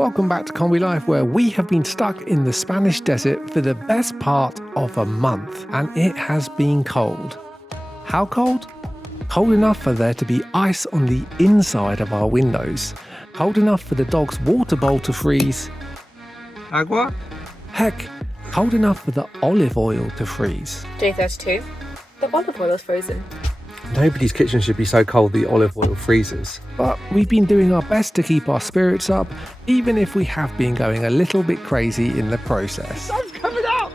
Welcome back to Kombi Life, where we have been stuck in the Spanish desert for the best part of a month, and it has been cold. How cold? Cold enough for there to be ice on the inside of our windows. Cold enough for the dog's water bowl to freeze. Agua? Heck, cold enough for the olive oil to freeze. J32, the olive oil is frozen. Nobody's kitchen should be so cold the olive oil freezes. But we've been doing our best to keep our spirits up, even if we have been going a little bit crazy in the process. Sun's coming out!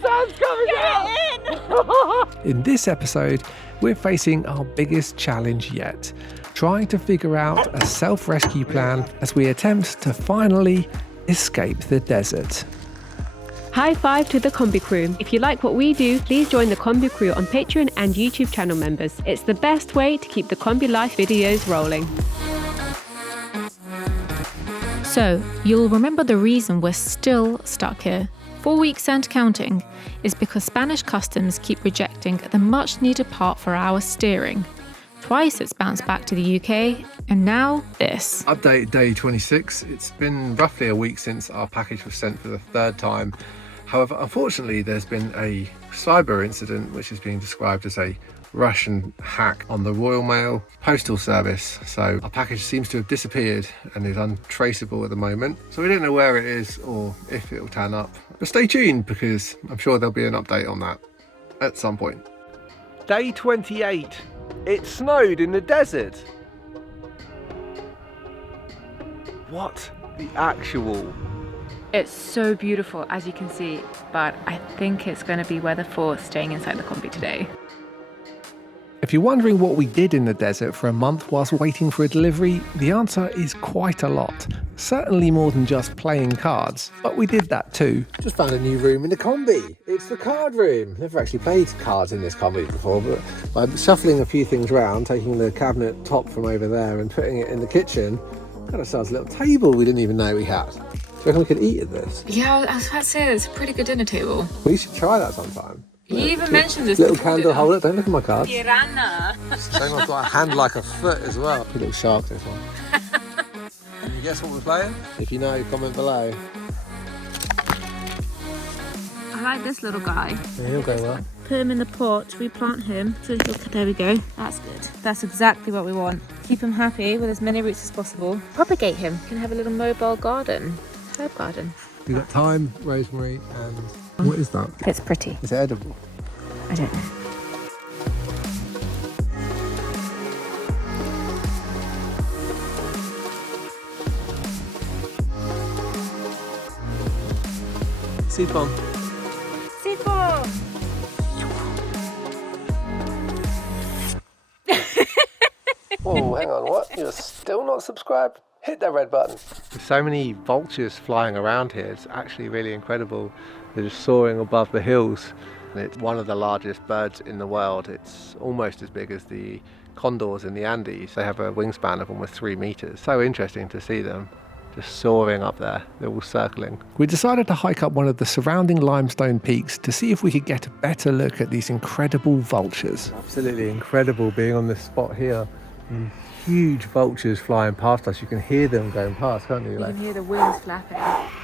Sun's coming out! In this episode, we're facing our biggest challenge yet, trying to figure out a self-rescue plan as we attempt to finally escape the desert. High five to the Kombi Crew. If you like what we do, please join the Kombi Crew on Patreon and YouTube channel members. It's the best way to keep the Kombi Life videos rolling. So, you'll remember the reason we're still stuck here. 4 weeks and counting is because Spanish customs keep rejecting the much needed part for our steering. Twice it's bounced back to the UK, and now this. Update day 26. It's been roughly a week since our package was sent for the third time. However, unfortunately, there's been a cyber incident which is being described as a Russian hack on the Royal Mail postal service. So our package seems to have disappeared and is untraceable at the moment. So we don't know where it is or if it will turn up. But stay tuned, because I'm sure there'll be an update on that at some point. Day 28. It snowed in the desert. What the actual? It's so beautiful, as you can see, but I think it's going to be weather for staying inside the Kombi today. If you're wondering what we did in the desert for a month whilst waiting for a delivery, the answer is quite a lot. Certainly more than just playing cards, but we did that too. Just found a new room in the Kombi. It's the card room. Never actually played cards in this Kombi before, but by shuffling a few things around, taking the cabinet top from over there and putting it in the kitchen, got ourselves a little table we didn't even know we had. Do you reckon we could eat at this? Yeah, I was about to say, it's a pretty good dinner table. We should try that sometime. You even mentioned this little candle holder. Don't look at my cards. Piranha. Shame I've got a hand like a foot as well. Pretty little shark, this one. Can you guess what we're playing? If you know, comment below. I like this little guy. Yeah, he'll go well. Put him in the pot, replant him, so he'll, there we go. That's good. That's exactly what we want. Keep him happy with as many roots as possible. Propagate him. You can have a little mobile garden, herb garden. We've got thyme, rosemary, and what is that? It's pretty. Is it edible? I don't know. Seed bomb. Seed bomb! Oh, hang on, what? You're still not subscribed? Hit that red button. There's so many vultures flying around here. It's actually really incredible. They're just soaring above the hills. And it's one of the largest birds in the world. It's almost as big as the condors in the Andes. They have a wingspan of almost 3 meters. So interesting to see them just soaring up there. They're all circling. We decided to hike up one of the surrounding limestone peaks to see if we could get a better look at these incredible vultures. Absolutely incredible being on this spot here. Huge vultures flying past us. You can hear them going past, can't you? You can hear the wings flapping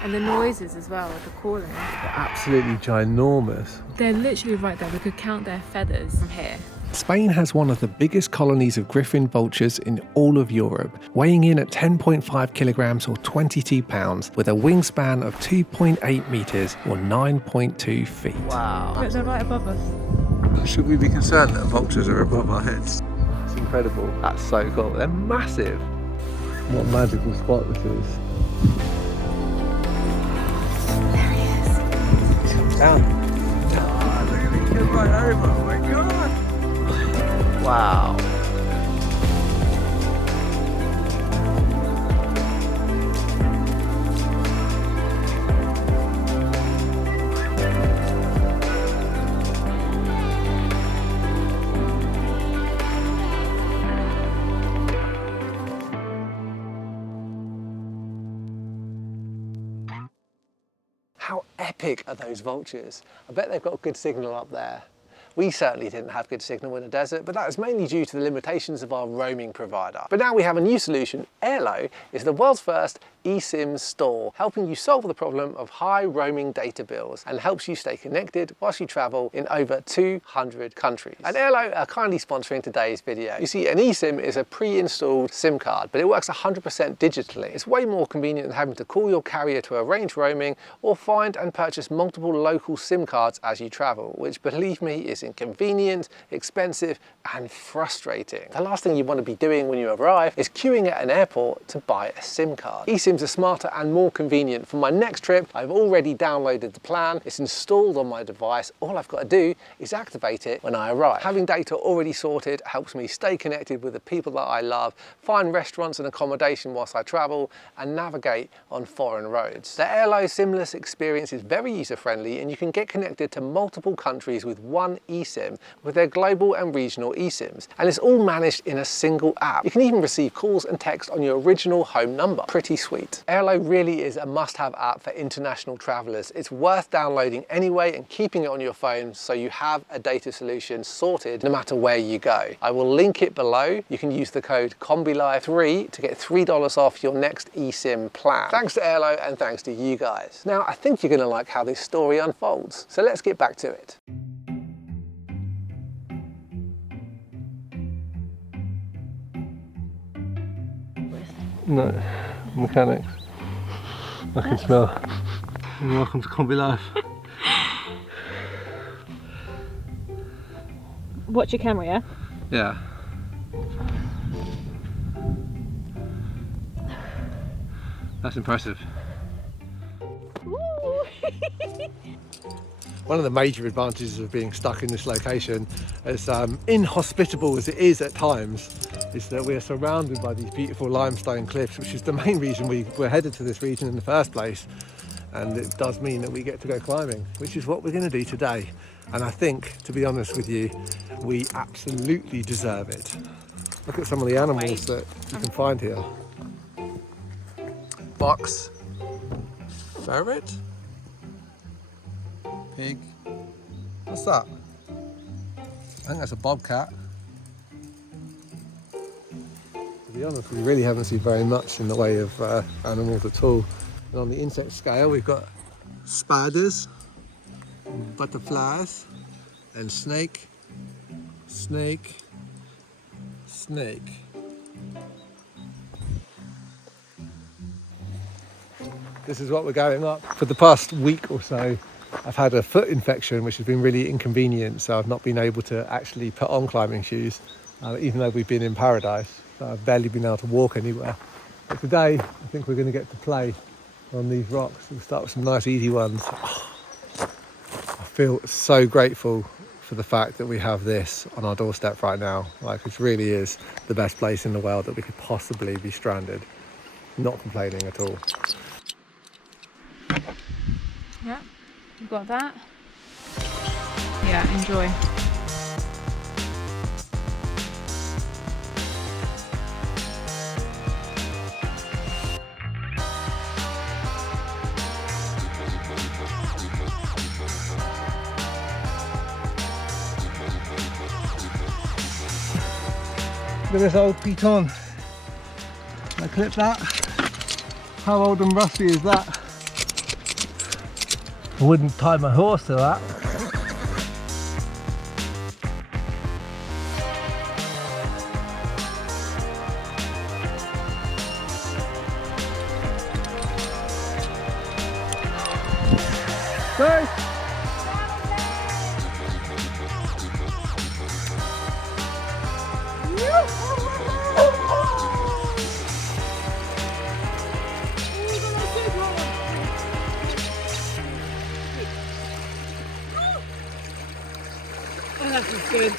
and the noises as well, the calling. They're absolutely ginormous. They're literally right there. We could count their feathers from here. Spain has one of the biggest colonies of griffin vultures in all of Europe, weighing in at 10.5 kilograms or 22 pounds, with a wingspan of 2.8 meters or 9.2 feet. Wow. Look, they're right above us. Should we be concerned that vultures are above our heads? It's incredible. That's so cool. They're massive. What a magical spot this is. There he is. Down. Oh, look at it go right over. Oh my god. Wow. How epic are those vultures? I bet they've got a good signal up there. We certainly didn't have good signal in the desert, but that was mainly due to the limitations of our roaming provider. But now we have a new solution. Airlo is the world's first eSIM store, helping you solve the problem of high roaming data bills and helps you stay connected whilst you travel in over 200 countries. And Airlo are kindly sponsoring today's video. You see, an eSIM is a pre-installed SIM card, but it works 100% digitally. It's way more convenient than having to call your carrier to arrange roaming or find and purchase multiple local SIM cards as you travel, which, believe me, is inconvenient, expensive and frustrating. The last thing you want to be doing when you arrive is queuing at an airport to buy a SIM card. eSIMs are smarter and more convenient. For my next trip, I've already downloaded the plan. It's installed on my device. All I've got to do is activate it when I arrive. Having data already sorted helps me stay connected with the people that I love, find restaurants and accommodation whilst I travel, and navigate on foreign roads. The Airlo Simless experience is very user-friendly, and you can get connected to multiple countries with one eSIM with their global and regional eSIMs. And it's all managed in a single app. You can even receive calls and text on your original home number. Pretty sweet. Airlo really is a must-have app for international travelers. It's worth downloading anyway and keeping it on your phone so you have a data solution sorted no matter where you go. I will link it below. You can use the code KombiLife3 to get $3 off your next eSIM plan. Thanks to Airlo and thanks to you guys. Now, I think you're going to like how this story unfolds. So let's get back to it. No, mechanics. I can smell. And welcome to Kombi Life. Watch your camera, yeah? Yeah. That's impressive. One of the major advantages of being stuck in this location, as inhospitable as it is at times, is that we are surrounded by these beautiful limestone cliffs, which is the main reason we were headed to this region in the first place. And it does mean that we get to go climbing, which is what we're going to do today. And I think, to be honest with you, we absolutely deserve it. Look at some of the animals that you can find here. Fox, ferret, pig. What's that? I think that's a bobcat. To be honest, we really haven't seen very much in the way of animals at all. And on the insect scale, we've got spiders, butterflies, and snake, snake, snake. This is what we're going up. For the past week or so, I've had a foot infection, which has been really inconvenient. So I've not been able to actually put on climbing shoes, even though we've been in paradise. So I've barely been able to walk anywhere. But today, I think we're going to get to play on these rocks. We'll start with some nice easy ones. I feel so grateful for the fact that we have this on our doorstep right now. Like, it really is the best place in the world that we could possibly be stranded. Not complaining at all. Yeah, you've got that. Yeah, enjoy. Look at this old piton. I clipped that. How old and rusty is that? I wouldn't tie my horse to that. Go!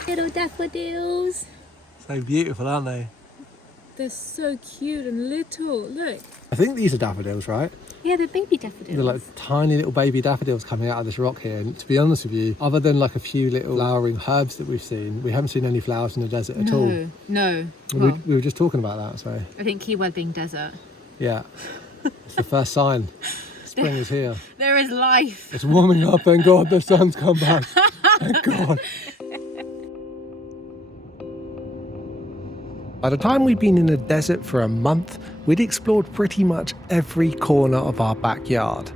Little daffodils. So beautiful, aren't they? They're so cute and little. Look. I think these are daffodils, right? Yeah, they're baby daffodils. They're like tiny little baby daffodils coming out of this rock here. And to be honest with you, other than like a few little flowering herbs that we've seen, we haven't seen any flowers in the desert at all. No. We were just talking about that, so. I think keyword being desert. Yeah, it's the first sign. Spring is here. There is life. It's warming up, thank God the sun's come back. Thank God. By the time we'd been in the desert for a month, we'd explored pretty much every corner of our backyard.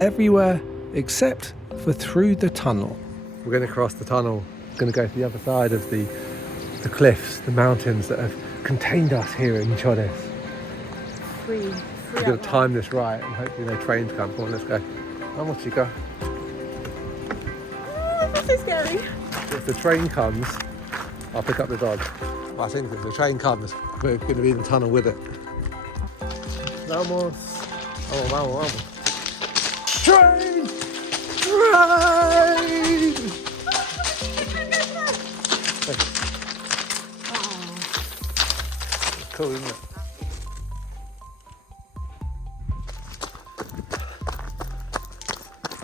Everywhere except for through the tunnel. We're going to cross the tunnel. We're going to go to the other side of the cliffs, the mountains that have contained us here in Chodes. Free. We're going to time this right and hopefully no trains come. Come on, let's go. How much you go? Oh, that's so scary. If the train comes, I'll pick up the dog. I think if the train comes, we're going to be in the tunnel with it. Vamos. Vamos, vamos, vamos. Train! Train! Cool, isn't it?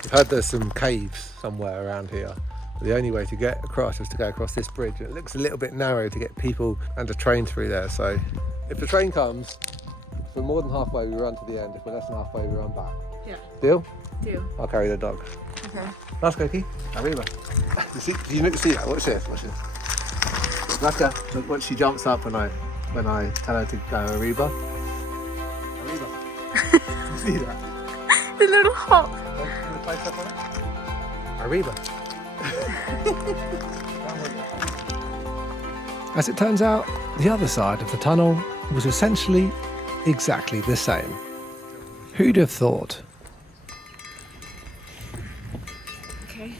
We've heard there's some caves somewhere around here. The only way to get across is to go across this bridge. It looks a little bit narrow to get people and a train through there. So if the train comes, if we're more than halfway, we run to the end. If we're less than halfway, we run back. Yeah. Deal? Deal. I'll carry the dog. Okay. Let's go, Key. Arriba. Do you see that? Watch this. Watch this. Let's go. Look, when she jumps up when I tell her to go Arriba. Arriba. You see that? The little hop. Arriba. As it turns out, the other side of the tunnel was essentially exactly the same. Who'd have thought? Okay.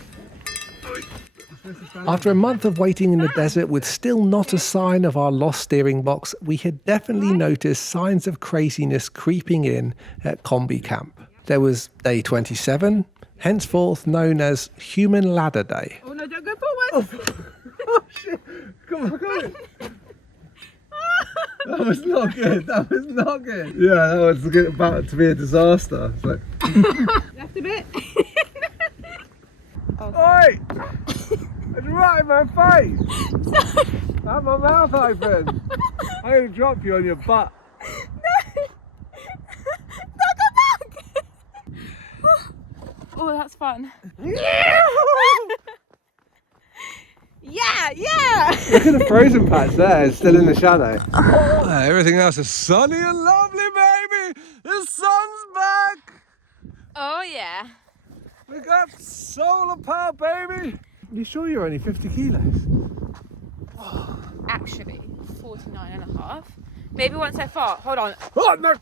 After a month of waiting in the desert with still not a sign of our lost steering box, we had definitely noticed signs of craziness creeping in at Kombi Camp. There was day 27, henceforth known as Human Ladder Day. Oh no, don't go forward! Oh shit! Come on, come on! That was not good. That was not good. Yeah, that was about to be a disaster. It's like... Left a bit. Oi! It's right in my face! I have my mouth open. I'm going to drop you on your butt. Oh, that's fun. Yeah! Yeah! Look at the frozen patch there, it's still in the shadow. Everything else is sunny and lovely, baby! The sun's back! Oh yeah. We got solar power, baby! You sure you're only 50 kilos? Actually, 49 and a half. Maybe once I fart. Hold on. Oh no!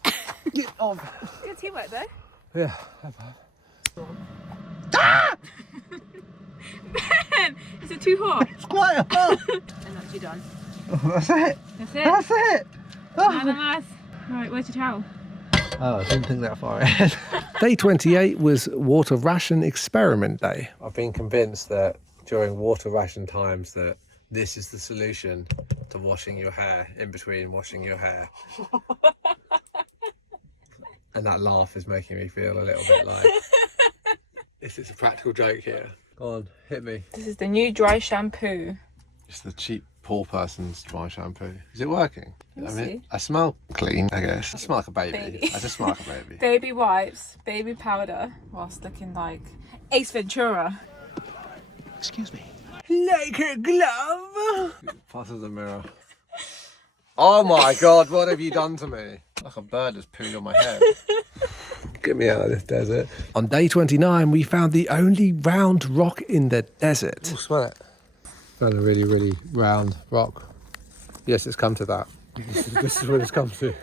Get off! Good teamwork though. Yeah, high five. Ah! Ben! Is it too hot? It's quite hot! And that's you done. Oh, that's it! That's it. That's it! Oh. Ananas. Right, where's your towel? Oh, I didn't think that far ahead. Day 28 was Water Ration Experiment Day. I've been convinced that during water ration times that this is the solution to washing your hair in between washing your hair. And that laugh is making me feel a little bit like this is a practical joke here. Go on, hit me. This is the new dry shampoo. It's the cheap poor person's dry shampoo. Is it working? We'll see. I smell clean, I guess. I smell like a baby. I just smell like a baby. Baby wipes, baby powder, whilst looking like Ace Ventura. Excuse me. Like a glove. Passes the mirror. Oh my god, what have you done to me? Like a bird has pooed on my head. Get me out of this desert. On day 29, we found the only round rock in the desert. Oh, smell it. Found a really, really round rock. Yes, it's come to that. This is what it's come to.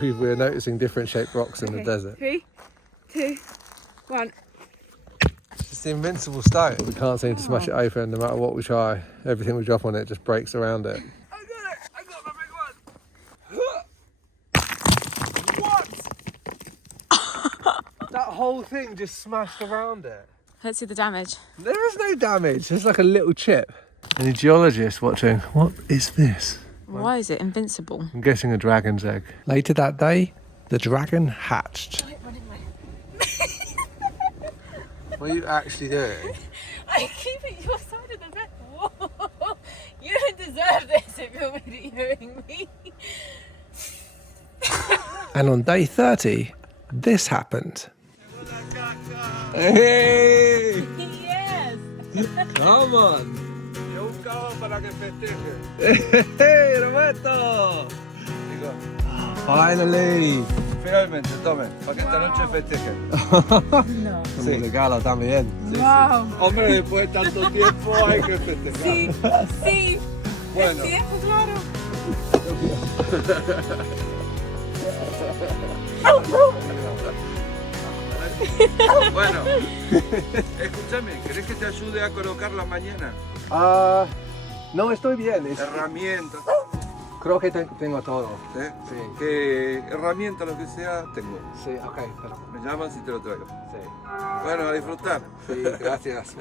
We're noticing different shaped rocks in the desert. 3, 2, 1. It's the invincible stone. We can't seem to smash it open no matter what we try. Everything we drop on it just breaks around it. I got it! I got my big one! What? That whole thing just smashed around it. Let's see the damage. There is no damage. It's like a little chip. Any geologist watching? What is this? Why is it invincible? I'm guessing a dragon's egg. Later that day, the dragon hatched. What are you actually doing? I keep it your side of the bed. Whoa. You don't deserve this if you're videoing me. And on day 30, this happened. Hey! Yes! Come on! Yo go para que festeje. Hey, Roberto! Finally! Finalmente, tomen, para que esta noche festejen. No. Sí. Un regalo también. Wow. Hombre, después de tanto tiempo hay que festejar. Sí, sí. Bueno. Es tiempo, claro. Bueno, escúchame, ¿querés que te ayude a colocar la mañana? No, estoy bien. Herramientas. Creo que tengo todo. ¿Sí? Sí. ¿Qué herramienta, lo que sea, tengo? Sí, ok, pero... Me llaman si te lo traigo. Sí. Bueno, a disfrutar. Sí, gracias.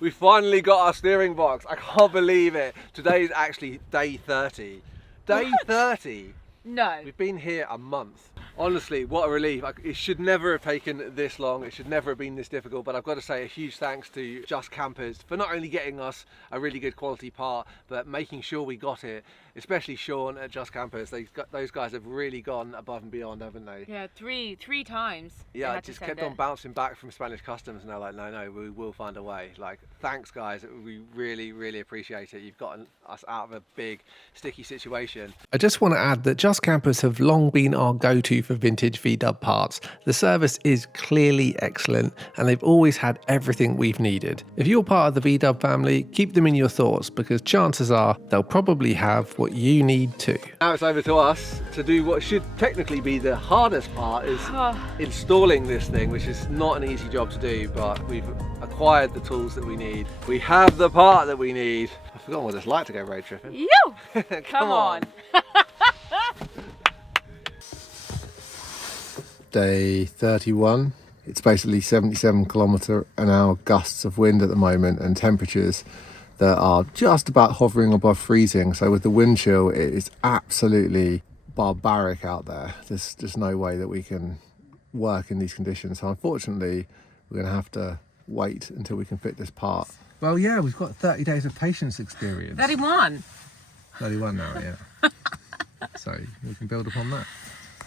We finally got our steering box. I can't believe it. Today is actually day 30. Day 30? No. We've been here a month. Honestly, what a relief. It should never have taken this long. It should never have been this difficult, but I've got to say a huge thanks to Just Campers for not only getting us a really good quality part, but making sure we got it, especially Sean at Just Campers. Those guys have really gone above and beyond, haven't they? Yeah, three times. Yeah, I just kept on bouncing back from Spanish customs and they're like, no, we will find a way. Like, thanks guys, we really, really appreciate it. You've gotten us out of a big, sticky situation. I just want to add that Just Campers have long been our go-to for vintage VW parts. The service is clearly excellent and they've always had everything we've needed. If you're part of the VW family, keep them in your thoughts because chances are they'll probably have what you need too. Now it's over to us to do what should technically be the hardest part, is installing this thing, which is not an easy job to do, but we've acquired the tools that we need. We have the part that we need. I've forgotten what it's like to go road tripping. You! Come on. Day 31. It's basically 77 km/h gusts of wind at the moment and temperatures that are just about hovering above freezing. So with the wind chill, it is absolutely barbaric out there. There's just no way that we can work in these conditions. So unfortunately, we're going to have to wait until we can fit this part. Well, yeah, we've got 30 days of patience experience. 31. 31 now, yeah. So we can build upon that.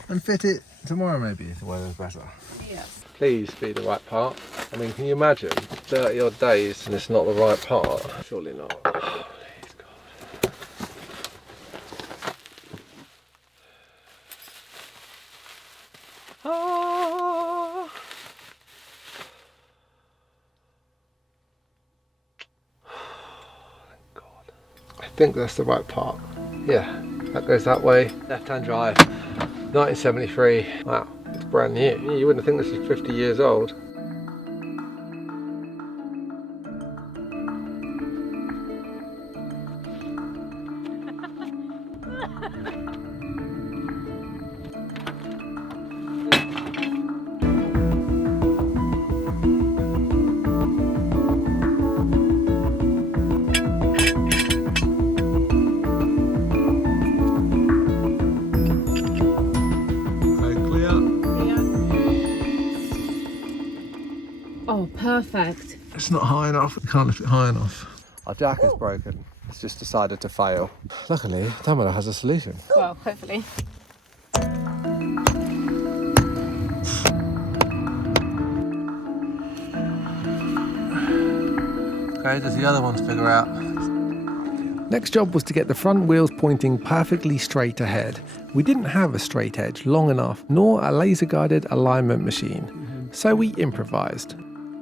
And fit it tomorrow maybe if the weather's better. Yes. Please be the right part. I mean, can you imagine 30 odd days and it's not the right part? Surely not. Oh, please God. Ah. Thank God. I think that's the right part. Yeah, that goes that way. Left-hand drive. 1973. Wow, it's brand new. You wouldn't think this is 50 years old. Oh, perfect. It's not high enough, we can't lift it high enough. Our jack is broken, it's just decided to fail. Luckily, Tamara has a solution. Well, hopefully. Okay, there's the other one to figure out. Next job was to get the front wheels pointing perfectly straight ahead. We didn't have a straight edge long enough, nor a laser-guided alignment machine. So we improvised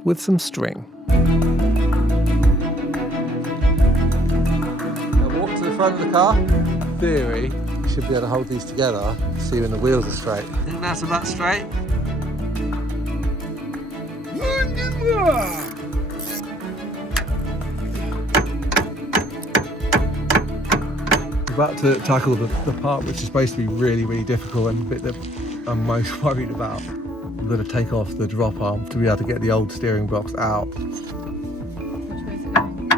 with some string. Now walk to the front of the car. In theory, you should be able to hold these together, see when the wheels are straight. I think that's about straight. About to tackle the part which is supposed to be really, really difficult and the bit that I'm most worried about. I'm going to take off the drop arm to be able to get the old steering box out. Which way is it going?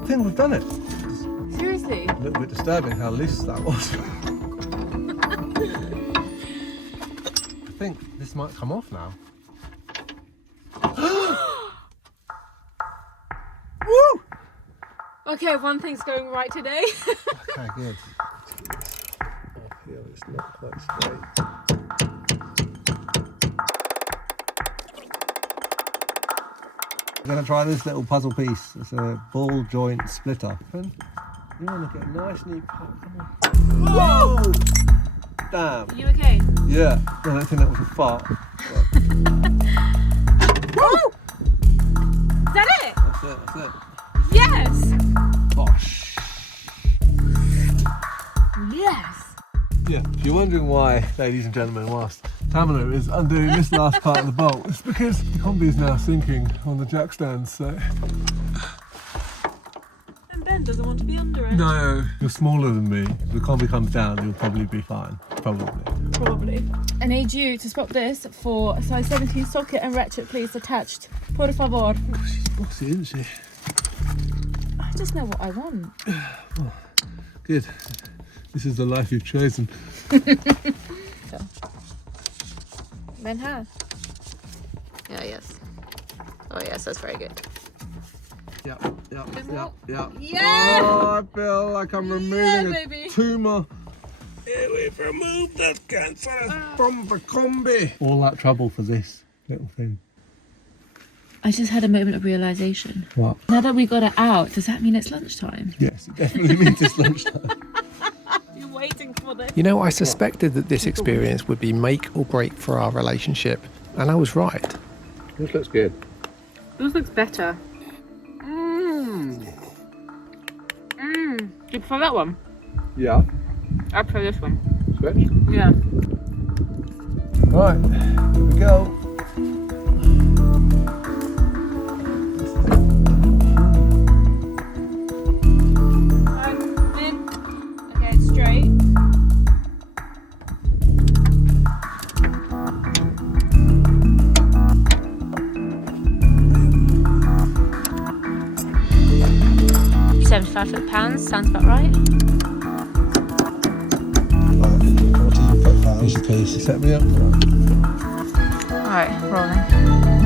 I think we've done it. Seriously? A little bit disturbing how loose that was. I think this might come off now. Woo! Okay, one thing's going right today. Okay, good. Off here, it's not quite straight. I'm going to try this little puzzle piece. It's a ball joint splitter. You want to get a nice neat part. Come on. Whoa! Damn. Are you okay? Yeah. I don't think that was a fart. Woo! Is that it? That's it. Yes! Bosh. Yes! Yeah, if you're wondering why, ladies and gentlemen, whilst Tamara is undoing this last part of the bolt, it's because the Kombi is now sinking on the jack stands, so... And Ben doesn't want to be under it. No. You're smaller than me. If the Kombi comes down, you'll probably be fine. Probably. I need you to swap this for a size 17 socket and ratchet, please, attached. Por favor. Oh, she's bossy, isn't she? I just know what I want. Oh, good. This is the life you've chosen. Ben has. Yeah, yes. Oh yes, that's very good. Yep. Yeah! Oh, I feel like I'm removing baby. a tumour. We've removed the cancer from the Kombi. All that trouble for this little thing. I just had a moment of realisation. What? Now that we got it out, does that mean it's lunchtime? Yes, it definitely means it's lunchtime. You're waiting for this. You know, I suspected that this experience would be make or break for our relationship, and I was right. This looks good. This looks better. Do you prefer that one? Yeah. I prefer this one. Switch? Yeah. Right, here we go. I'm in. Okay, it's straight. £75 sounds about right. 40 foot-pounds a piece. You set me up for that. Alright, rolling.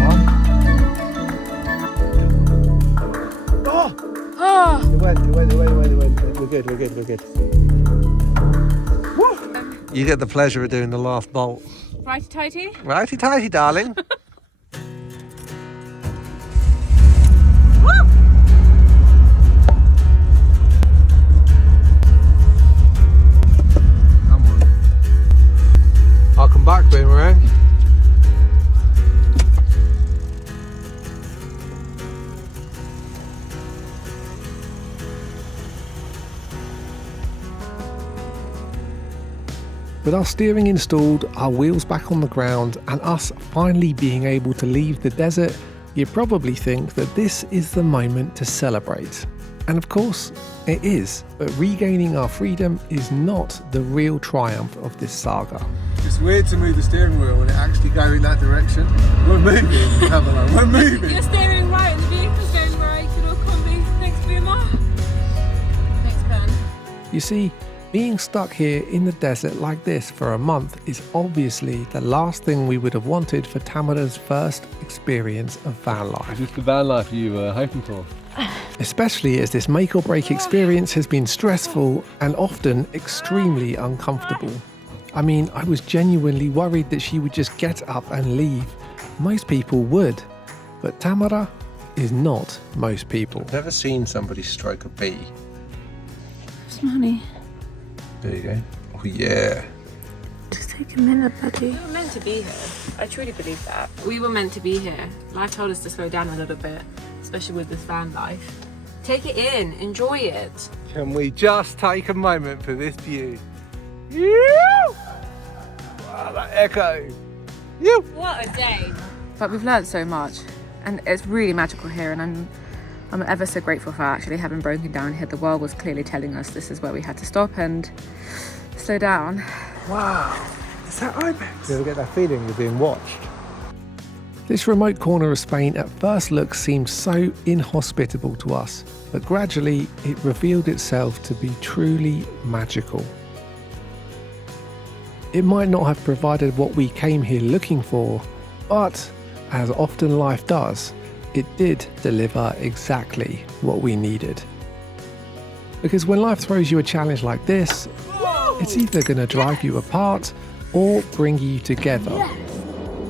One. Oh! It went. We're good. Woo! You get the pleasure of doing the last bolt. Righty-tighty? Righty-tighty, darling. I'll come back, Boomerang. With our steering installed, our wheels back on the ground, and us finally being able to leave the desert, you probably think that this is the moment to celebrate. And of course, it is, but regaining our freedom is not the real triumph of this saga. It's weird to move the steering wheel and it actually go in that direction. We're moving, Pamela, we're moving. You're steering right and the vehicle's going right. Good old Kombi. Thanks, Boomer. Thanks, Ben. You see, being stuck here in the desert like this for a month is obviously the last thing we would have wanted for Tamara's first experience of van life. Is this the van life you were hoping for? Especially as this make or break experience has been stressful and often extremely uncomfortable. I mean, I was genuinely worried that she would just get up and leave. Most people would, but Tamara is not most people. I've never seen somebody stroke a bee. It's money. There you go. Oh yeah. Just take a minute, buddy. We were meant to be here. I truly believe that. We were meant to be here. Life told us to slow down a little bit, especially with this van life. Take it in, enjoy it. Can we just take a moment for this view? Wow, that echo. What a day. But we've learned so much, and it's really magical here, and I'm ever so grateful for actually having broken down here. The world was clearly telling us this is where we had to stop and slow down. Wow, is that IBEX? You ever get that feeling you're being watched? This remote corner of Spain at first look seemed so inhospitable to us, but gradually it revealed itself to be truly magical. It might not have provided what we came here looking for, but as often life does, it did deliver exactly what we needed. Because when life throws you a challenge like this, it's either going to drive you apart or bring you together.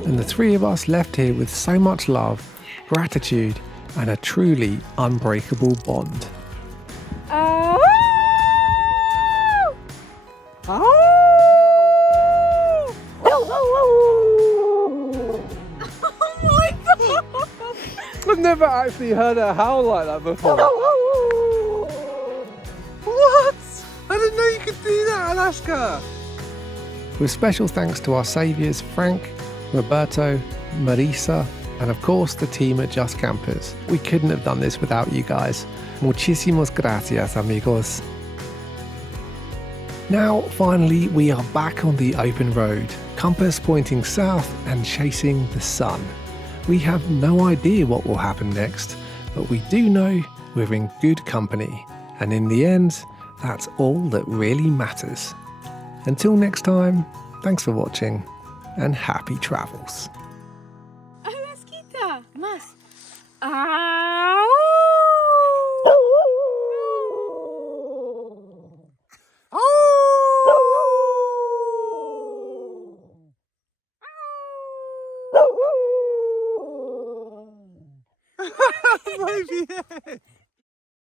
And the three of us left here with so much love, gratitude, and a truly unbreakable bond. never actually heard her howl like that before. What? I didn't know you could do that, Alaska. With special thanks to our saviours Frank, Roberto, Marisa, and of course the team at Just Campers. We couldn't have done this without you guys. Muchísimas gracias, amigos. Now, finally, we are back on the open road, compass pointing south and chasing the sun. We have no idea what will happen next, but we do know we're in good company, and in the end, that's all that really matters. Until next time, thanks for watching, and happy travels. Alaskita, más. Au. Muy bien.